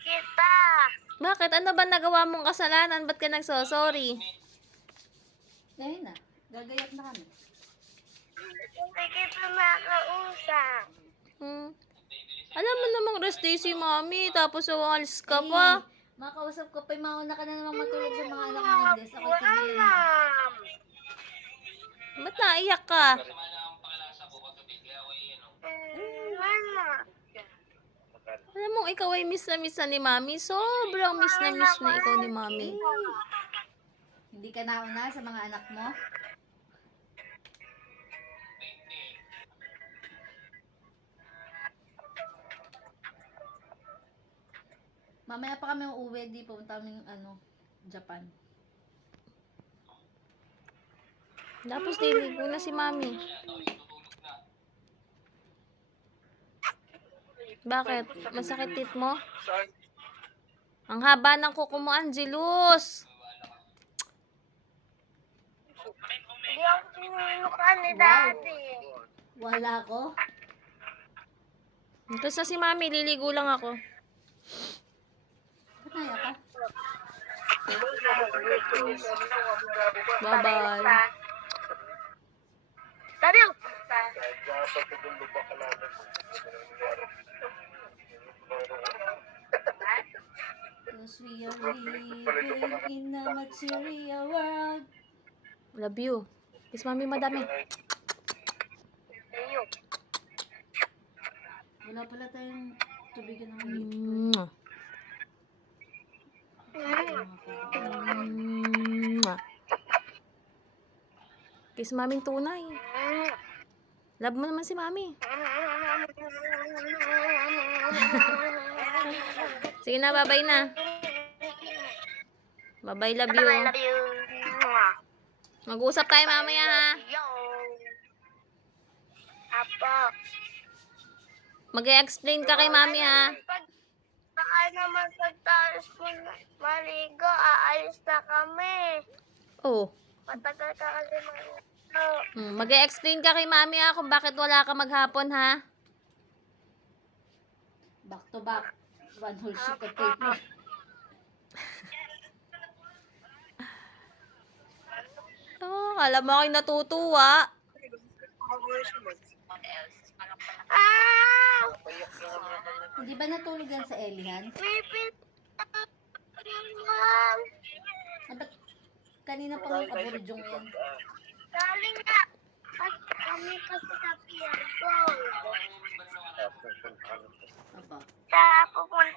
kita. Bakit? Ano ba nagawa mong kasalanan? Ba't ka nagsosorry? Dahil na. Gagayak na kami. Hindi kita nakausap. Alam mo namang rest day si mami, tapos umalis ka Eh, pa. makausap ko pa, mauna ka na naman matulog sa mga anak mo, Des. Ako tigilan mo. Ma'am. Ba't naiyak ka? Mama. Alam mo, ikaw ay miss na ni mami. Sobrang miss na ikaw ni mami. Hindi ka nauna sa mga anak mo? Mamaya pa kami uuwi, di pumunta kami Japan. Tapos liligo na si mami. Bakit? Masakit tit mo? Ang haba ng kuko mo, Angelus. Hindi ako sinunukha ni Daddy. Wala ko. Tapos na si mami, liligo lang ako. Ba't naiyak ka? Bye-bye. Daddy. Cause we are living in a material world. Love you. Kiss mami madami. Wala pala tayong tubigan ng milk. Mwah. Mwah. Kiss maming tunay. Love mo naman si mami. Sige na, bye-bye na. Bye-bye, love you. I love you. Mag-usap tayo mamaya, ha? Yo. Apo. Mag-explain ka kay mami, ha? Baka naman pagtalas mo maligo, aalis na kami. Oh. Matagal ka kasi maligo. Mag-explain ka kay mami, ha? Kung bakit wala ka maghapon, ha? Back to back. One whole sheet of paper. Oh, alam mo ako'y natutuwa. Ah! Hindi ba natulog yan sa Elihan? Pipit! Ba't kanina pa yung aborjong yan? Galing nga. Kami kasi sa Pierre. Aba. Sa pupunta